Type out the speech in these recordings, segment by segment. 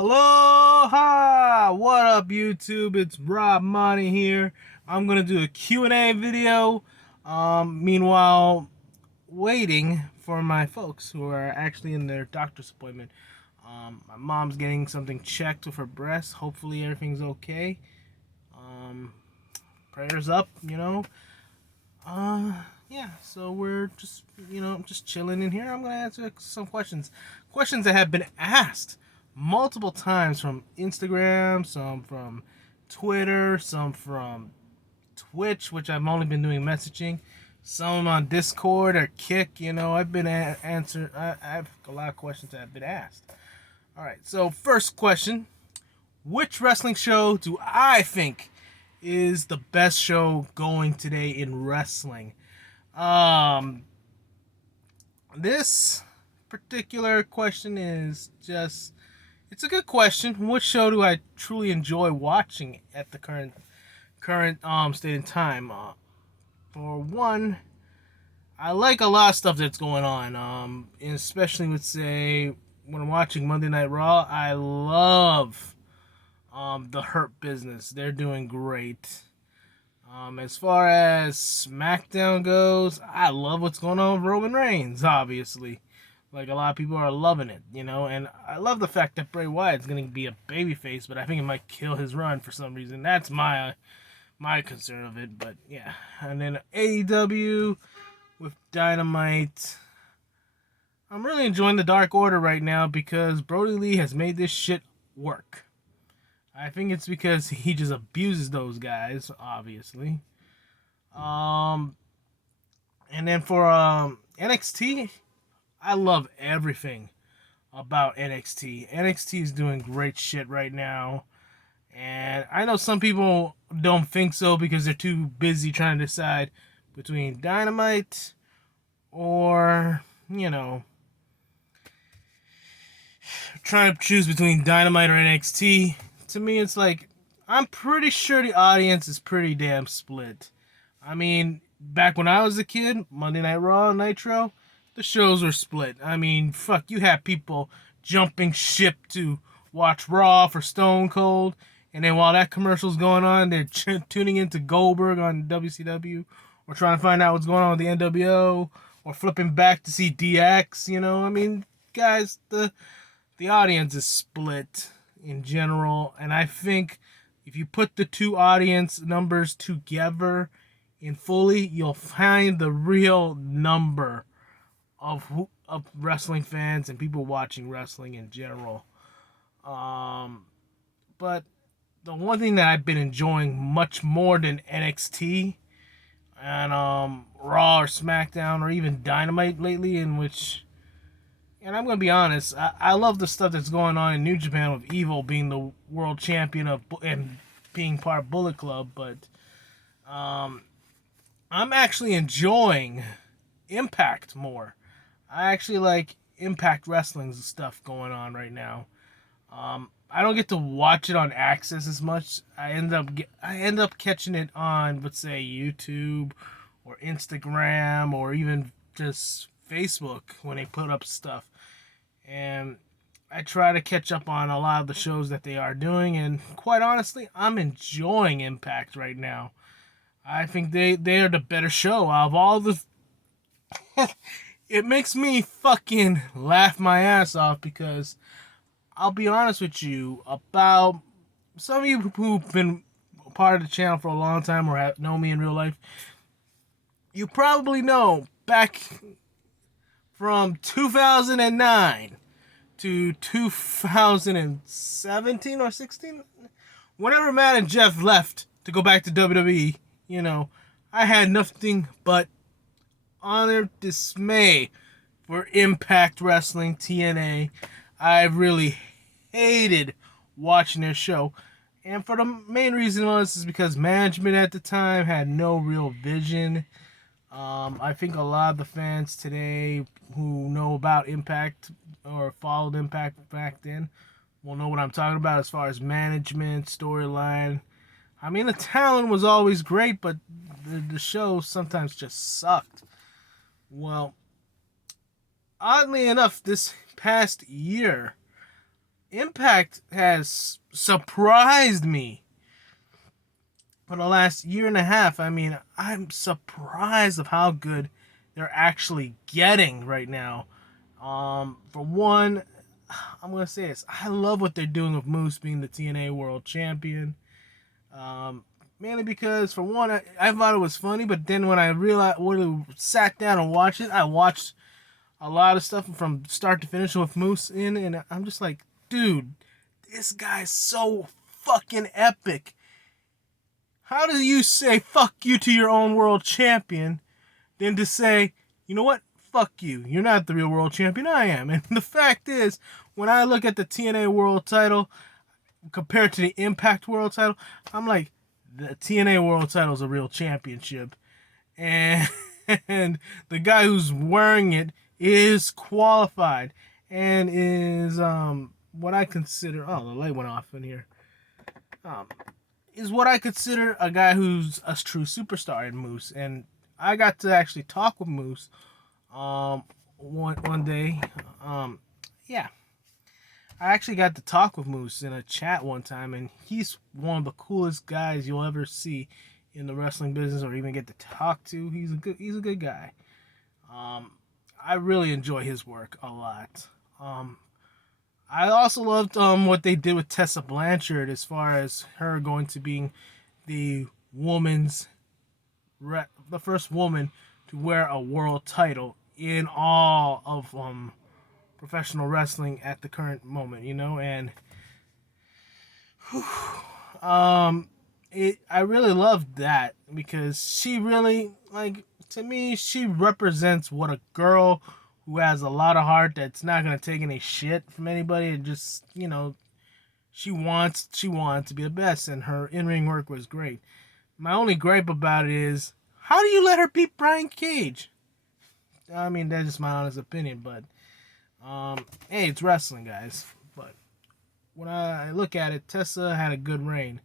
Aloha! What up, YouTube? It's Rob Monty here. I'm gonna do a Q&A video. Meanwhile, waiting for my folks who are actually in their doctor's appointment. My mom's getting something checked with her breast. Hopefully, everything's okay. Um, Prayers up. Uh, yeah. So we're just chilling in here. I'm gonna answer some questions. Questions that have been asked multiple times from Instagram, some from Twitter, some from Twitch, which I've only been doing messaging, some on Discord or Kick. I've been answered. I have a lot of questions that have been asked. All right, so first question: which wrestling show do I think is the best show going today in wrestling? Um, this particular question is just it's a good question. What show do I truly enjoy watching at the current state in time? For one, I like a lot of stuff that's going on. Especially with say when I'm watching Monday Night Raw, I love the Hurt Business. They're doing great. As far as SmackDown goes, I love what's going on with Roman Reigns, obviously. Like, a lot of people are loving it, and I love the fact that Bray Wyatt's going to be a babyface, but I think it might kill his run for some reason. That's my concern of it, but yeah. And then AEW with Dynamite. I'm really enjoying the Dark Order right now because Brody Lee has made this shit work. I think it's because he just abuses those guys, obviously. And then for NXT, I love everything about NXT. NXT is doing great shit right now. And I know some people don't think so because they're too busy trying to decide between Dynamite or, trying to choose between Dynamite or NXT. To me, it's like, I'm pretty sure the audience is pretty damn split. I mean, back when I was a kid, Monday Night Raw, Nitro, the shows were split. I mean, fuck, you had people jumping ship to watch Raw for Stone Cold, and then while that commercial's going on, they're tuning into Goldberg on WCW, or trying to find out what's going on with the NWO, or flipping back to see DX. I mean, guys, the audience is split in general, and I think if you put the two audience numbers together in fully, you'll find the real number of wrestling fans and people watching wrestling in general. But the one thing that I've been enjoying much more than NXT and Raw or SmackDown or even Dynamite lately, and I'm gonna be honest, I love the stuff that's going on in New Japan with Evil being the world champion and being part of Bullet Club, but I'm actually enjoying Impact more. I actually like Impact Wrestling's stuff going on right now. I don't get to watch it on Access as much. I end up catching it on, let's say, YouTube or Instagram or even just Facebook when they put up stuff. And I try to catch up on a lot of the shows that they are doing, and quite honestly, I'm enjoying Impact right now. I think they are the better show out of all the. It makes me fucking laugh my ass off because I'll be honest with you, about some of you who've been part of the channel for a long time or know me in real life, you probably know back from 2009 to 2017 or 16, whenever Matt and Jeff left to go back to WWE, I had nothing but honor, dismay for Impact Wrestling, TNA. I really hated watching their show. And for the main reason is because management at the time had no real vision. I think a lot of the fans today who know about Impact or followed Impact back then will know what I'm talking about as far as management, storyline. I mean, the talent was always great, but the show sometimes just sucked. Well, oddly enough, this past year, Impact has surprised me for the last year and a half. I mean, I'm surprised of how good they're actually getting right now. For one, I'm gonna say this: I love what they're doing with Moose being the TNA World Champion. Um, Mainly because, for one, I thought it was funny, but then when I realized, when I sat down and watched it, I watched a lot of stuff from start to finish with Moose in, and I'm just like, dude, this guy's so fucking epic. How do you say fuck you to your own world champion than to say, you know what? Fuck you. You're not the real world champion. I am. And the fact is, when I look at the TNA world title compared to the Impact world title, I'm like, the TNA world title is a real championship. And and the guy who's wearing it is qualified and is what I consider, oh, the light went off in here. Um is what I consider a guy who's a true superstar in Moose. And I got to actually talk with Moose one day. Yeah. I actually got to talk with Moose in a chat one time, and he's one of the coolest guys you'll ever see in the wrestling business or even get to talk to. He's a good guy. I really enjoy his work a lot. I also loved what they did with Tessa Blanchard as far as her going to being the the first woman to wear a world title in all of professional wrestling at the current moment, and I really loved that because she really, like, to me, she represents what a girl who has a lot of heart, that's not gonna take any shit from anybody, and just, she wants to be the best, and her in-ring work was great. My only gripe about it is, how do you let her beat Brian Cage? I mean, that's just my honest opinion, but hey, it's wrestling, guys. But when I look at it, Tessa had a good reign.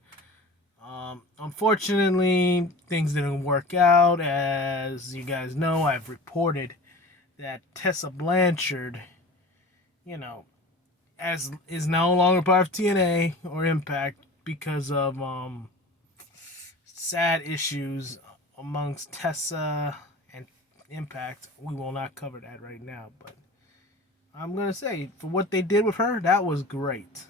Unfortunately, things didn't work out. As you guys know, I've reported that Tessa Blanchard, as is no longer part of TNA or Impact because of sad issues amongst Tessa and Impact. We will not cover that right now, but I'm gonna say, for what they did with her, that was great.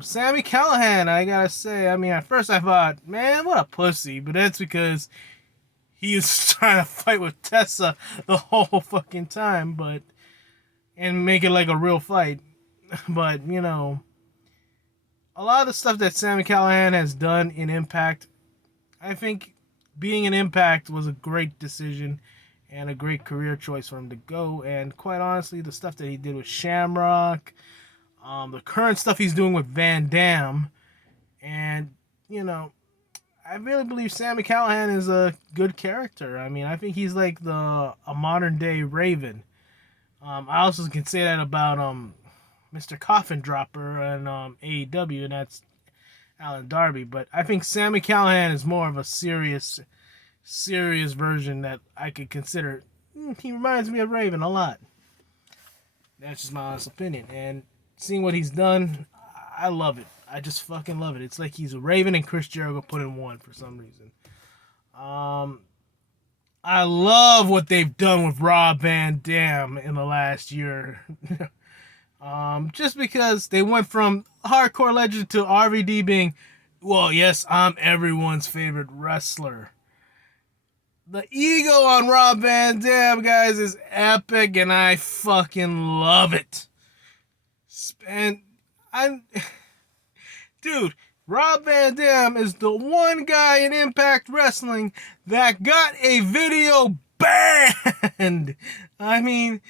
Sami Callihan, I gotta say, I mean, at first I thought, man, what a pussy, but that's because he was trying to fight with Tessa the whole fucking time, and make it like a real fight. But, a lot of the stuff that Sami Callihan has done in Impact, I think being in Impact was a great decision and a great career choice for him to go. And quite honestly, the stuff that he did with Shamrock, the current stuff he's doing with Van Dam, and, I really believe Sami Callihan is a good character. I mean, I think he's like a modern day Raven. I also can say that about Mr. Coffin Dropper and AEW, and that's Alan Darby. But I think Sami Callihan is more of a serious version that I could consider. He reminds me of Raven a lot. That's just my honest opinion. And seeing what he's done, I love it. I just fucking love it. It's like he's a Raven and Chris Jericho put in one for some reason. I love what they've done with Rob Van Dam in the last year. Just because they went from hardcore legend to RVD being, well, yes, I'm everyone's favorite wrestler. The ego on Rob Van Dam, guys, is epic, and I fucking love it. Dude, Rob Van Dam is the one guy in Impact Wrestling that got a video banned. I mean,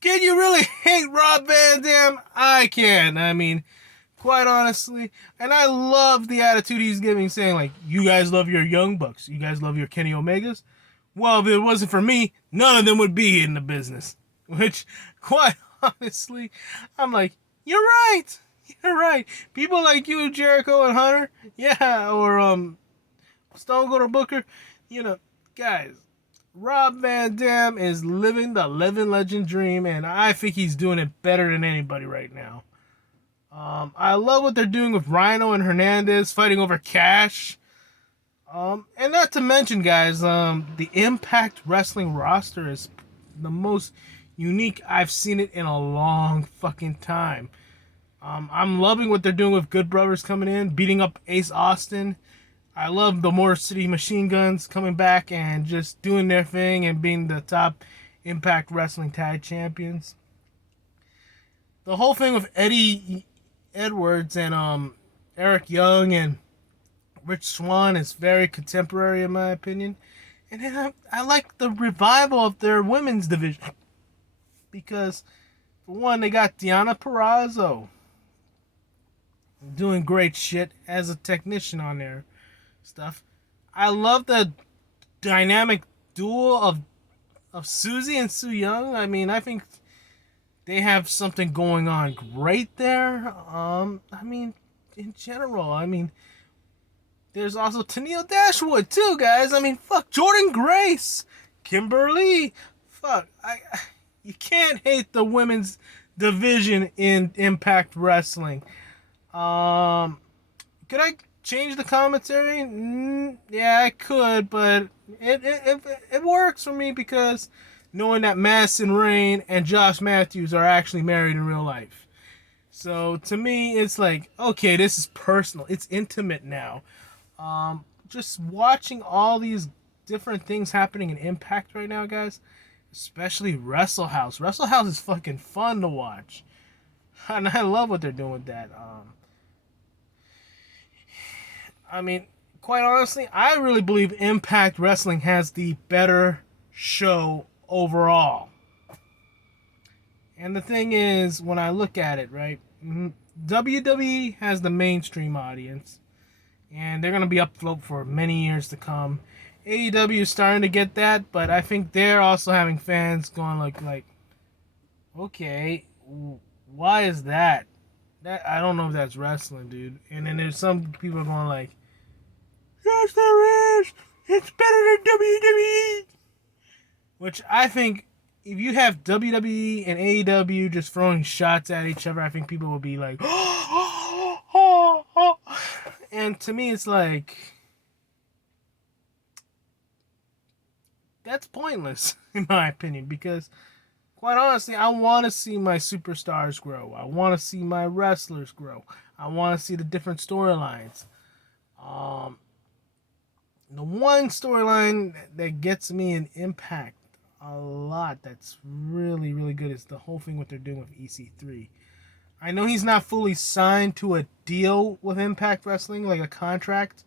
can you really hate Rob Van Dam? I can. I mean, quite honestly. And I love the attitude he's giving, saying, like, you guys love your Young Bucks. You guys love your Kenny Omegas. Well, if it wasn't for me, none of them would be in the business. Which, quite honestly, I'm like, you're right. You're right. People like you, Jericho and Hunter, yeah, or Stone Cold or Booker, guys, Rob Van Dam is living the living legend dream, and I think he's doing it better than anybody right now. I love what they're doing with Rhino and Hernandez fighting over Cash. And not to mention, guys, the Impact Wrestling roster is the most unique I've seen it in a long fucking time. I'm loving what they're doing with Good Brothers coming in, beating up Ace Austin. I love the Motor City Machine Guns coming back and just doing their thing and being the top Impact Wrestling Tag Champions. The whole thing with Eddie Edwards and Eric Young and Rich Swann is very contemporary in my opinion. And then I like the revival of their women's division because, for one, they got Deonna Purrazzo doing great shit as a technician on their stuff. I love the dynamic duel of Susie and Su Young. I mean, I think they have something going on great there. I mean, in general, I mean, there's also Tennille Dashwood too, guys. I mean, fuck, Jordan Grace, Kimberly, fuck, you can't hate the women's division in Impact Wrestling. Could I change the commentary? Yeah, I could, but it works for me because knowing that Madison Rayne and Josh Matthews are actually married in real life. So to me, it's like, okay, this is personal. It's intimate now. Just watching all these different things happening in Impact right now, guys, especially Wrestle House. Wrestle House is fucking fun to watch, and I love what they're doing with that. I mean, quite honestly, I really believe Impact Wrestling has the better show overall. And the thing is, when I look at it, right, WWE has the mainstream audience, and they're going to be afloat for many years to come. AEW is starting to get that, but I think they're also having fans going like, okay, why is that? That I don't know if that's wrestling, dude. And then there's some people going like, yes, there is. It's better than WWE. Which I think, if you have WWE and AEW just throwing shots at each other, I think people will be like, and to me, it's like, that's pointless, in my opinion, because, quite honestly, I want to see my superstars grow. I want to see my wrestlers grow. I want to see the different storylines. The one storyline that gets me an Impact a lot that's really, really good is the whole thing what they're doing with EC3. I know he's not fully signed to a deal with Impact Wrestling, like a contract,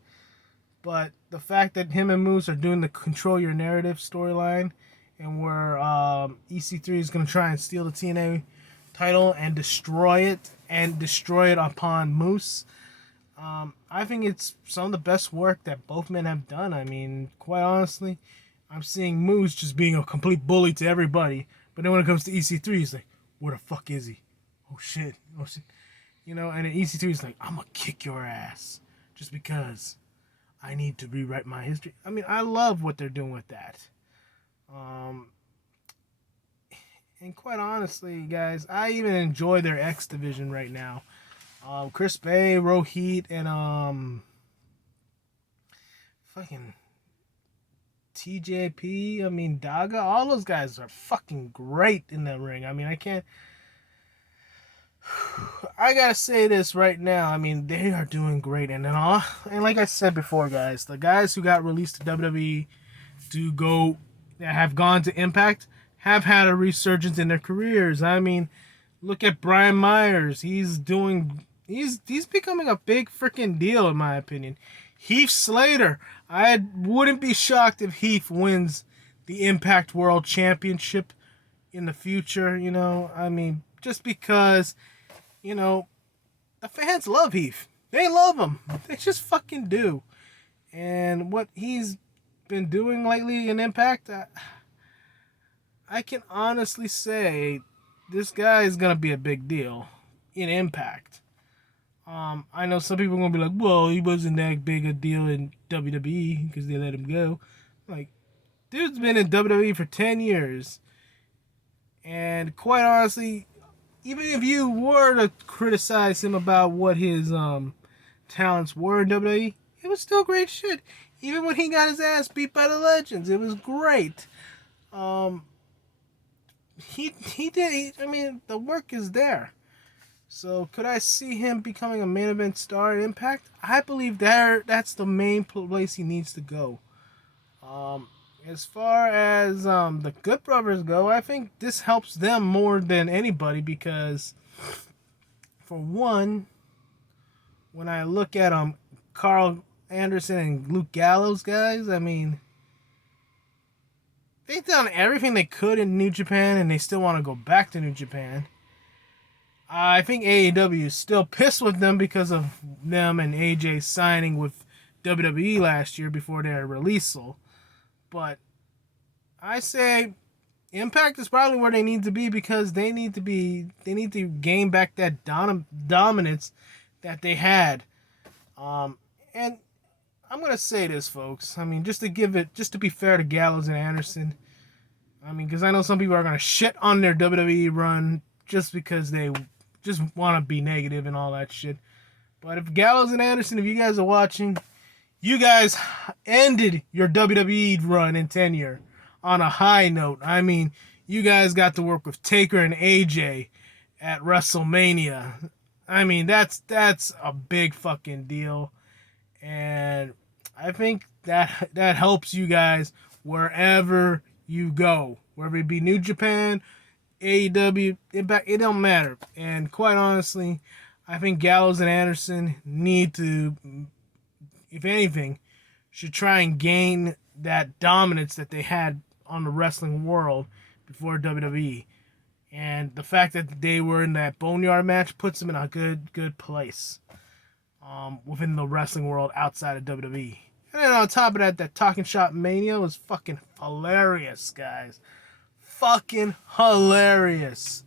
but the fact that him and Moose are doing the Control Your Narrative storyline, and where EC3 is going to try and steal the TNA title and destroy it upon Moose. I think it's some of the best work that both men have done. I mean, quite honestly, I'm seeing Moose just being a complete bully to everybody, but then when it comes to EC3, he's like, where the fuck is he? Oh shit. You know, and then EC3 is like, I'm gonna kick your ass just because I need to rewrite my history. I mean, I love what they're doing with that. And quite honestly, guys, I even enjoy their X division right now. Chris Bay, Rohit, and fucking TJP. I mean, Daga. All those guys are fucking great in the ring. I mean, I gotta say this right now. I mean, they are doing great, and like I said before, guys, the guys who got released to WWE that have gone to Impact have had a resurgence in their careers. I mean, look at Brian Myers. He's becoming a big freaking deal in my opinion. Heath Slater. I wouldn't be shocked if Heath wins the Impact World Championship in the future. You know, I mean, just because, you know, the fans love Heath. They love him. They just fucking do. And what he's been doing lately in Impact, I can honestly say this guy is gonna be a big deal in Impact. I know some people are gonna be like, well, he wasn't that big a deal in WWE because they let him go. Like, dude's been in WWE for 10 years. And quite honestly, even if you were to criticize him about what his talents were in WWE, it was still great shit. Even when he got his ass beat by the Legends, it was great. Um, he did. I mean, the work is there. So could I see him becoming a main event star at Impact? I believe that's the main place he needs to go. Um, as far as the Good Brothers go, I think this helps them more than anybody because, for one, when I look at Carl Anderson and Luke Gallows guys, I mean, they've done everything they could in New Japan and they still want to go back to New Japan. I think AEW is still pissed with them because of them and AJ signing with WWE last year before their releasal. But I say Impact is probably where they need to be because they need to gain back that dominance that they had. And I'm gonna say this, folks. I mean, just to be fair to Gallows and Anderson. I mean, because I know some people are gonna shit on their WWE run just because they just want to be negative and all that shit. But if Gallows and Anderson, if you guys are watching, you guys ended your WWE run in tenure on a high note. I mean, you guys got to work with Taker and AJ at WrestleMania. I mean, that's a big fucking deal. And I think that helps you guys wherever you go. Whether it be New Japan, AEW, it don't matter. And quite honestly, I think Gallows and Anderson need to, if anything, should try and gain that dominance that they had on the wrestling world before WWE. And the fact that they were in that Boneyard match puts them in a good place within the wrestling world outside of WWE. And then on top of that Talking Shop Mania was fucking hilarious, guys. Fucking hilarious.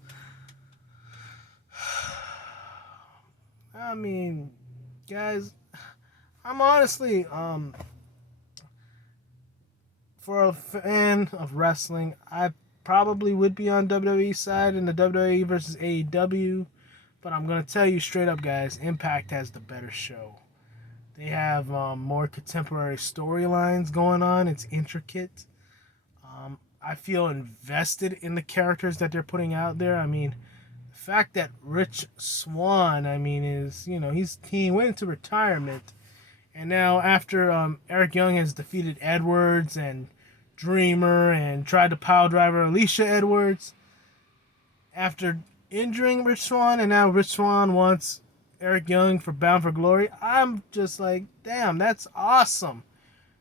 I mean, guys, I'm honestly, for a fan of wrestling, I probably would be on WWE side in the WWE versus AEW, but I'm gonna tell you straight up, guys, Impact has the better show. They have more contemporary storylines going on. It's intricate. I feel invested in the characters that they're putting out there. I mean, the fact that Rich Swann, I mean, is, you know, he went into retirement, and now after Eric Young has defeated Edwards and Dreamer and tried to pile driver Alicia Edwards, after injuring Rich Swann, and now Rich Swann wants Eric Young for Bound for Glory, I'm just like, damn, that's awesome.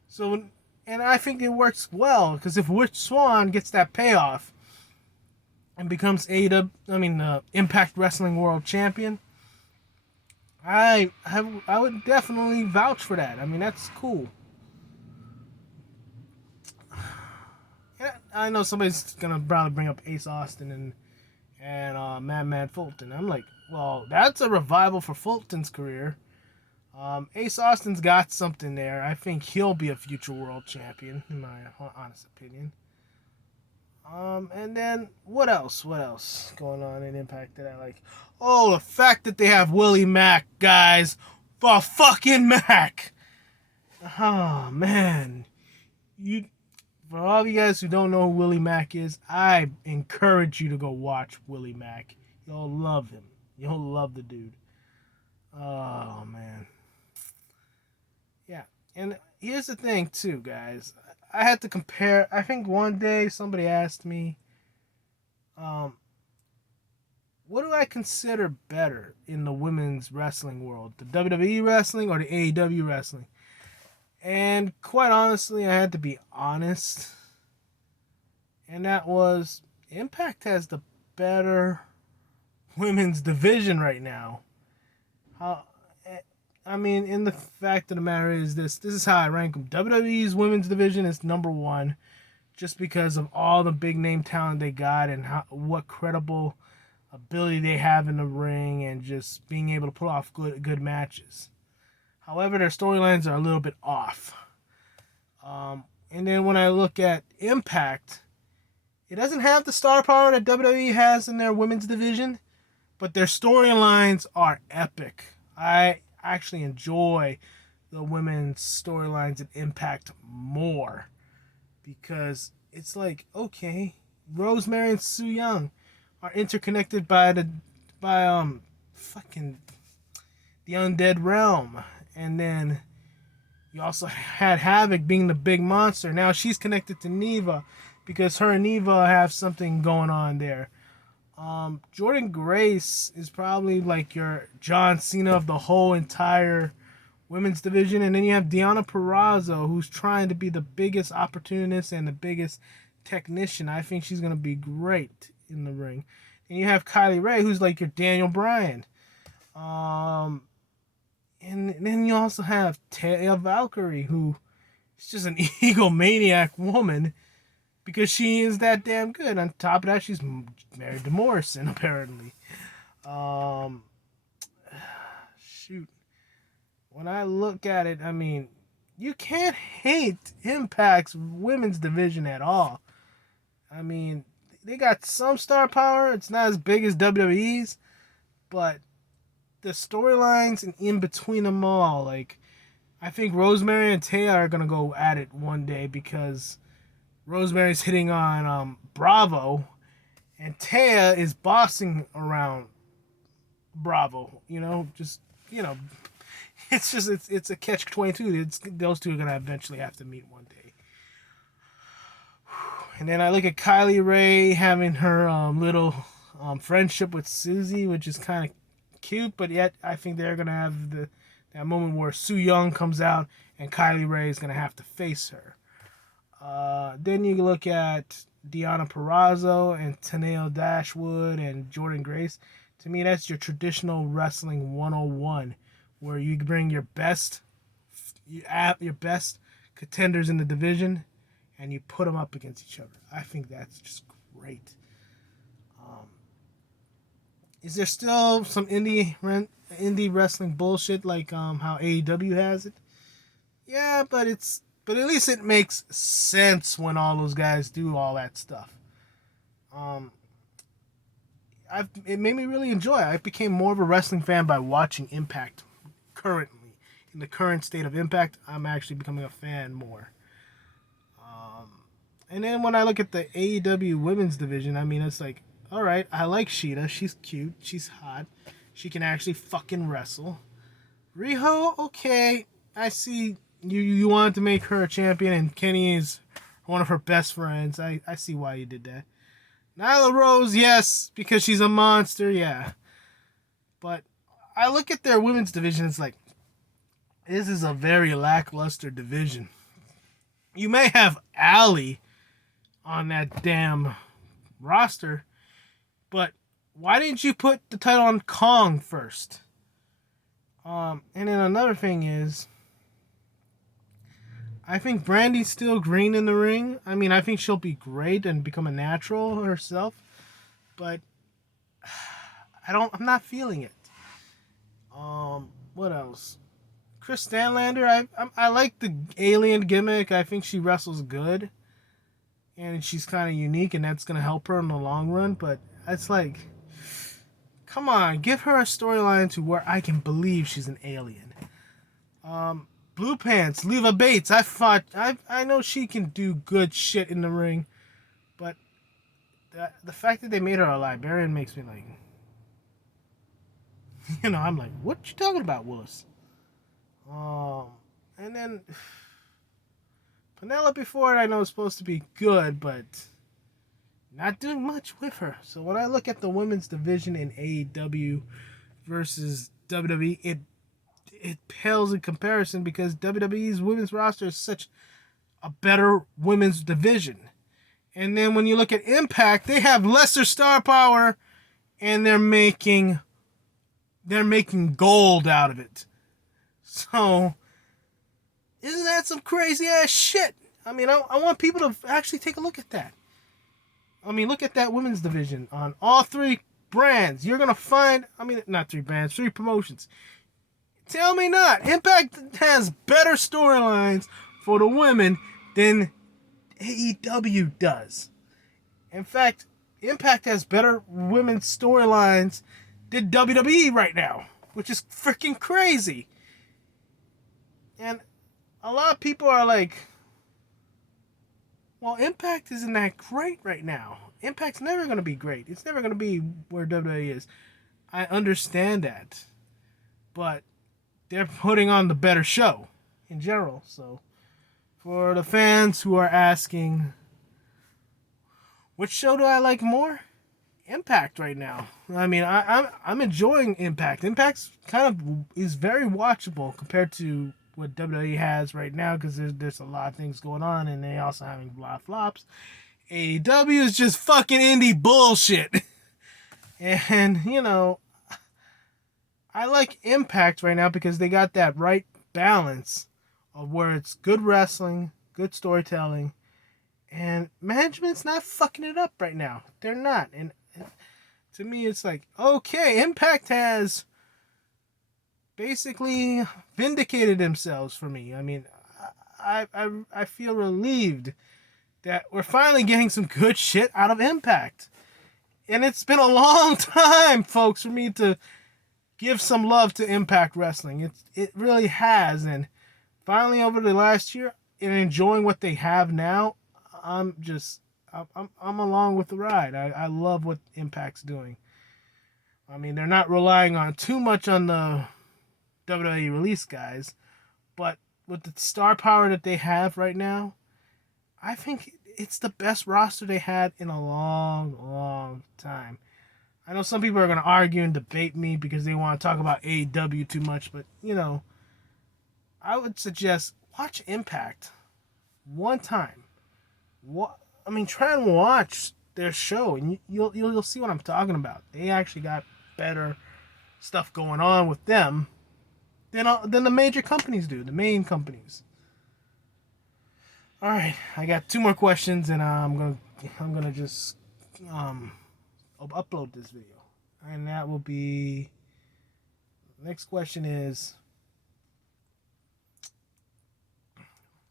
So, and I think it works well because if Rich Swann gets that payoff and becomes Impact Wrestling World Champion, I would definitely vouch for that. I mean, that's cool. And I know somebody's gonna probably bring up Ace Austin and Madman Fulton. I'm like, well, that's a revival for Fulton's career. Ace Austin's got something there. I think he'll be a future world champion, in my honest opinion. And then what else? What else going on in Impact that I like? Oh, the fact that they have Willie Mack, guys. For fucking Mack. Oh man, for all of you guys who don't know who Willie Mack is, I encourage you to go watch Willie Mack. You'll love him. You'll love the dude. Oh man. Yeah, and here's the thing too, guys. I had to compare. I think one day somebody asked me, what do I consider better in the women's wrestling world, the WWE wrestling or the AEW wrestling? And quite honestly, I had to be honest, and that was Impact has the better women's division right now. I mean, in the fact of the matter is this is how I rank them. WWE's women's division is number one just because of all the big name talent they got and what credible ability they have in the ring and just being able to pull off good matches. However, their storylines are a little bit off. And then when I look at Impact, it doesn't have the star power that WWE has in their women's division, but their storylines are epic. I actually enjoy the women's storylines in Impact more because it's like, okay, Rosemary and Su Yung are interconnected by fucking the undead realm, and then you also had Havoc being the big monster. Now she's connected to Neva because her and Neva have something going on there. Jordan Grace is probably like your John Cena of the whole entire women's division, and then you have Deonna Purrazzo, who's trying to be the biggest opportunist and the biggest technician. I think she's gonna be great in the ring. And you have Kylie Ray, who's like your Daniel Bryan. Um, and then you also have Taya Valkyrie, who is just an egomaniac woman because she is that damn good. On top of that, she's married to Morrison, apparently. Um, shoot. When I look at it, I mean, you can't hate Impact's women's division at all. I mean, they got some star power. It's not as big as WWE's, but the storylines and in between them all, like, I think Rosemary and Taya are gonna go at it one day because Rosemary's hitting on Bravo, and Taya is bossing around Bravo. It's a catch-22. Those two are gonna eventually have to meet one day. And then I look at Kylie Ray having her little friendship with Susie, which is kind of cute, but yet I think they're gonna have that moment where Su Yung comes out and Kylie Ray is gonna have to face her. Then you look at Deonna Purrazzo and Tenille Dashwood and Jordan Grace. To me, that's your traditional wrestling 101, where you bring your best contenders in the division and you put them up against each other. I think that's just great. Is there still some indie wrestling bullshit like how AEW has it? Yeah, but at least it makes sense when all those guys do all that stuff. It made me really enjoy it. I became more of a wrestling fan by watching Impact currently. In the current state of Impact, I'm actually becoming a fan more. And then when I look at the AEW women's division, I mean, it's like, all right, I like Sheeta. She's cute. She's hot. She can actually fucking wrestle. Riho, okay. I see you wanted to make her a champion, and Kenny is one of her best friends. I see why you did that. Nyla Rose, yes, because she's a monster, yeah. But I look at their women's division, it's like, this is a very lackluster division. You may have Allie on that damn roster, but why didn't you put the title on Kong first? And then another thing is, I think Brandy's still green in the ring. I mean, I think she'll be great and become a natural herself, but I'm not feeling it. What else? Chris Stanlander, I like the alien gimmick. I think she wrestles good, and she's kind of unique, and that's gonna help her in the long run. But it's like, come on, give her a storyline to where I can believe she's an alien. Blue Pants, Leva Bates. I know she can do good shit in the ring, but the fact that they made her a librarian makes me like, I'm like, what you talking about, Willis? And then Penelope Ford, I know is supposed to be good, but not doing much with her. So when I look at the women's division in AEW versus WWE, it pales in comparison because WWE's women's roster is such a better women's division. And then when you look at Impact, they have lesser star power, and they're making gold out of it. So, isn't that some crazy ass shit? I mean, I want people to actually take a look at that. I mean, look at that women's division on all three brands. You're going to find, not three brands, three promotions. Tell me not. Impact has better storylines for the women than AEW does. In fact, Impact has better women's storylines than WWE right now, which is freaking crazy. And a lot of people are like, well, Impact isn't that great right now. Impact's never going to be great. It's never going to be where WWE is. I understand that. But they're putting on the better show in general. So, for the fans who are asking, which show do I like more? Impact right now. I mean, I'm enjoying Impact. Impact's kind of is very watchable compared to what WWE has right now, because there's a lot of things going on, and they also having a lot of flops. AEW is just fucking indie bullshit. And, you know, I like Impact right now because they got that right balance of where it's good wrestling, good storytelling, and management's not fucking it up right now. They're not. And to me, it's like, okay, Impact has basically vindicated themselves for me. I mean, I feel relieved that we're finally getting some good shit out of Impact. And it's been a long time, folks, for me to give some love to Impact Wrestling. It really has. And finally, over the last year, and enjoying what they have now, I'm along with the ride. I love what Impact's doing. I mean, they're not relying on too much on the WWE release guys, but with the star power that they have right now, I think it's the best roster they had in a long, long time. I know some people are going to argue and debate me because they want to talk about AEW too much, but, you know, I would suggest watch Impact one time. Try and watch their show, and you'll see what I'm talking about. They actually got better stuff going on with them than the major companies do, the main companies. All right, I got 2 more questions, and I'm gonna just upload this video, and that will be. Next question is,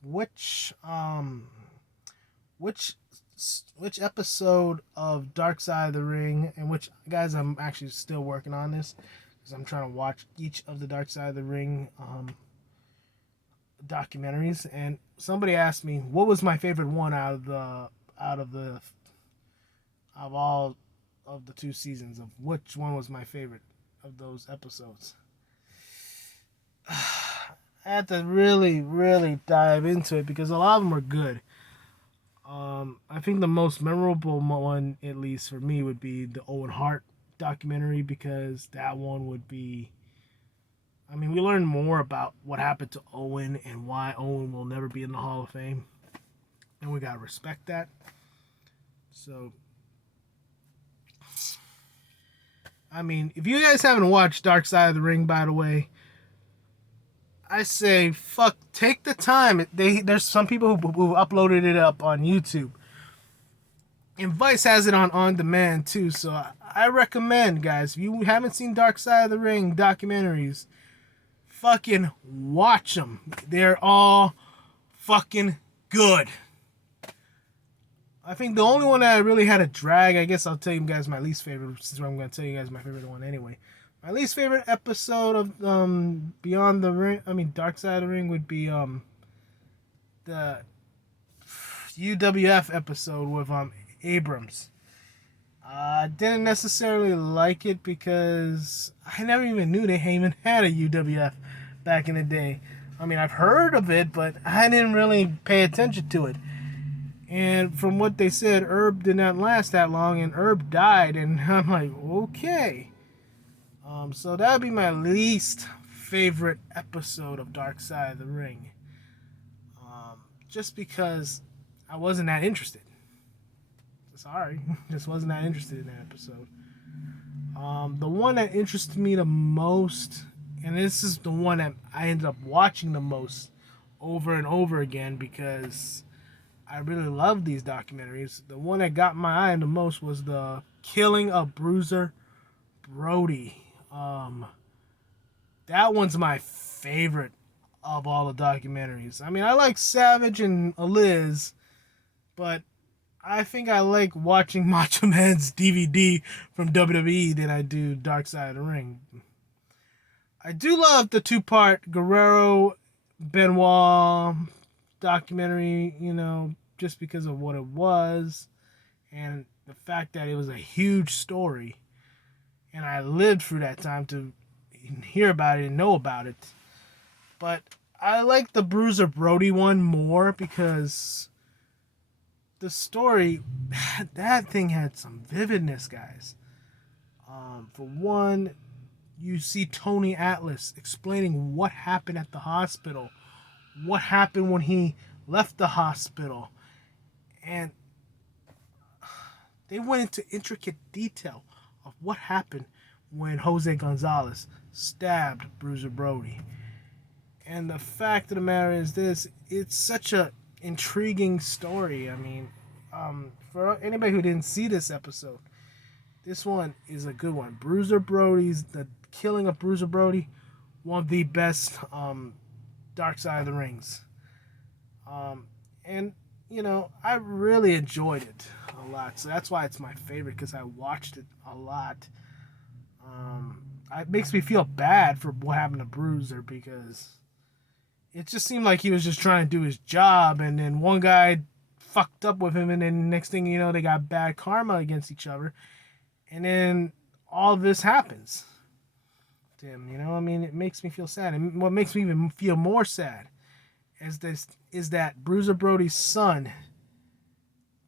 which episode of Darkside of the Ring, and which, guys, I'm actually still working on this because I'm trying to watch each of the Darkside of the Ring documentaries, and somebody asked me what was my favorite one out of all of the 2 seasons, of which one was my favorite of those episodes. I had to really, really dive into it because a lot of them are good. I think the most memorable one, at least for me, would be the Owen Hart documentary, because that one would be, I mean, we learned more about what happened to Owen and why Owen will never be in the Hall of Fame, and we gotta respect that. So, I mean, if you guys haven't watched Dark Side of the Ring, by the way, I say, take the time. There's some people who uploaded it up on YouTube. And Vice has it on demand too. So I recommend, guys, if you haven't seen Dark Side of the Ring documentaries, fucking watch them. They're all fucking good. I think the only one that I really had a drag, I guess I'll tell you guys my least favorite, since I'm going to tell you guys my favorite one anyway. My least favorite episode of Beyond the Ring, Dark Side of the Ring, would be the UWF episode with Abrams. I didn't necessarily like it because I never even knew they even had a UWF back in the day. I mean, I've heard of it, but I didn't really pay attention to it. And from what they said, Herb did not last that long, and Herb died, and I'm like, okay. So that would be my least favorite episode of Dark Side of the Ring. Just because I wasn't that interested. Sorry, just wasn't that interested in that episode. The one that interested me the most, and this is the one that I ended up watching the most over and over again because I really love these documentaries. The one that got my eye the most was the killing of Bruiser Brody. That one's my favorite of all the documentaries. I mean, I like Savage and Liz, but I think I like watching Macho Man's DVD from WWE than I do Dark Side of the Ring. I do love the two-part Guerrero Benoit documentary, just because of what it was and the fact that it was a huge story. And I lived through that time to hear about it and know about it. But I like the Bruiser Brody one more because the story, that thing had some vividness, guys. For one, you see Tony Atlas explaining what happened at the hospital, what happened when he left the hospital, and they went into intricate detail of what happened when Jose Gonzalez stabbed Bruiser Brody. And the fact of the matter is this, it's such a intriguing story. I mean, for anybody who didn't see this episode, this one is a good one. The killing of Bruiser Brody, one of the best Dark Side of the Rings. And, I really enjoyed it a lot. So that's why it's my favorite, because I watched it a lot. It makes me feel bad for what happened to Bruiser, because it just seemed like he was just trying to do his job, and then one guy fucked up with him, and then next thing you know, they got bad karma against each other, and then all this happens to him. It makes me feel sad, and what makes me even feel more sad is that Bruiser Brody's son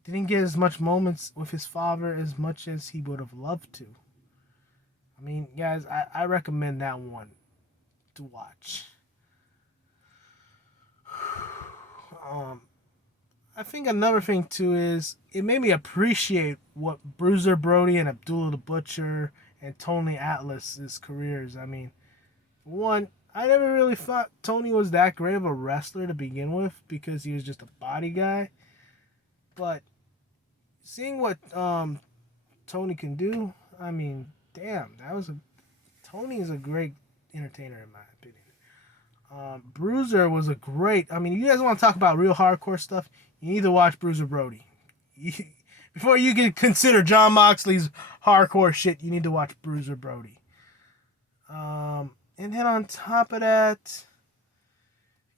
didn't get as much moments with his father as much as he would have loved to. Guys, I recommend that one to watch. I think another thing too is it made me appreciate what Bruiser Brody and Abdullah the Butcher and Tony Atlas's careers. One, I never really thought Tony was that great of a wrestler to begin with, because he was just a body guy. But seeing what Tony can do, damn, Tony is a great entertainer in my opinion. Bruiser was a great. You guys want to talk about real hardcore stuff? You need to watch Bruiser Brody. Before you can consider Jon Moxley's hardcore shit, you need to watch Bruiser Brody. And then on top of that,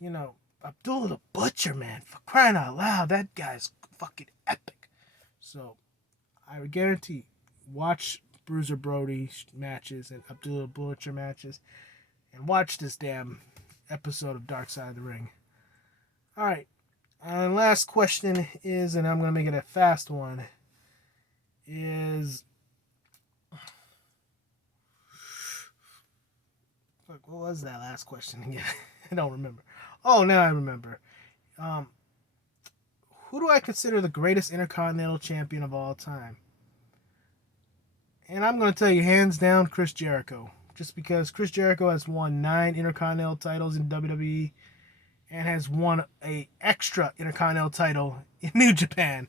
Abdullah the Butcher, man, for crying out loud, that guy's fucking epic. So, I would guarantee, watch Bruiser Brody matches and Abdullah the Butcher matches, and watch this damn episode of Dark Side of the Ring. Alright, and last question is, and I'm going to make it a fast one, is... Fuck, what was that last question again? I don't remember. Oh, now I remember. Who do I consider the greatest Intercontinental Champion of all time? And I'm going to tell you, hands down, Chris Jericho. Just because Chris Jericho has won 9 Intercontinental titles in WWE and has won a extra Intercontinental title in New Japan.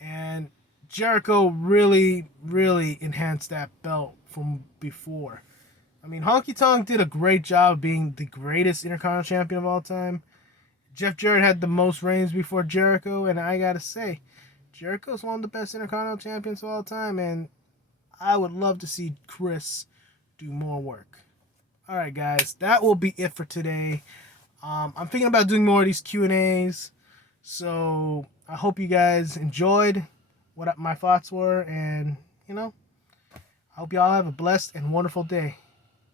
And Jericho really, really enhanced that belt from before. Honky Tonk did a great job being the greatest Intercontinental Champion of all time. Jeff Jarrett had the most reigns before Jericho, and I gotta say, Jericho's one of the best Intercontinental Champions of all time, and I would love to see Chris do more work. Alright guys, that will be it for today. I'm thinking about doing more of these Q&As, so I hope you guys enjoyed what my thoughts were, and I hope y'all have a blessed and wonderful day.